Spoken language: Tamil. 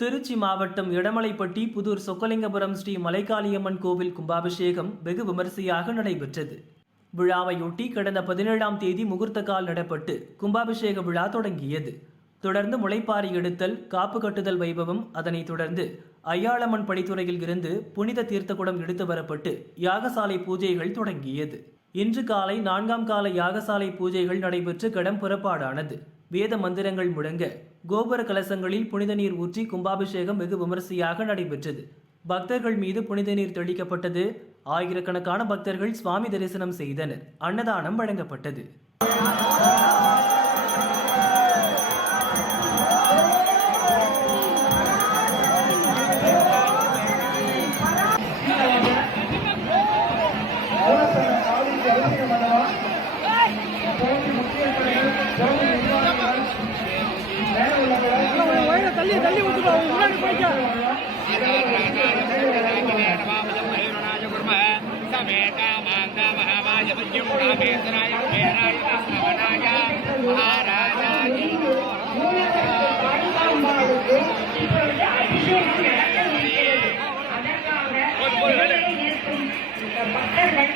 திருச்சி மாவட்டம் இடமலைப்பட்டி புதூர் சொக்கலிங்கபுரம் ஸ்ரீ மலைக்காளியம்மன் கோவில் கும்பாபிஷேகம் வெகு விமரிசையாக நடைபெற்றது. விழாவையொட்டி கடந்த பதினேழாம் தேதி முகூர்த்த கால் நடப்பட்டு கும்பாபிஷேக விழா தொடங்கியது. தொடர்ந்து முளைப்பாரி எடுத்தல் காப்பு கட்டுதல் வைபவம் அதனைத் தொடர்ந்து ஐயாளம்மன் படித்துறையில் இருந்து புனித தீர்த்தகுடம் எடுத்து வரப்பட்டு யாகசாலை பூஜைகள் தொடங்கியது. இன்று காலை நான்காம் கால யாகசாலை பூஜைகள் நடைபெற்று கடம் புறப்பாடானது. வேத மந்திரங்கள் முழங்க கோபுர கலசங்களில் புனித நீர் ஊற்றி கும்பாபிஷேகம் வெகு விமரிசையாக நடைபெற்றது. பக்தர்கள் மீது புனித நீர் தெளிக்கப்பட்டது. ஆயிரக்கணக்கான பக்தர்கள் சுவாமி தரிசனம் செய்தனர். அன்னதானம் வழங்கப்பட்டது. தள்ளி தள்ளி விட்டுப்பா முன்னாடி போய்க்க பக்தர்கள்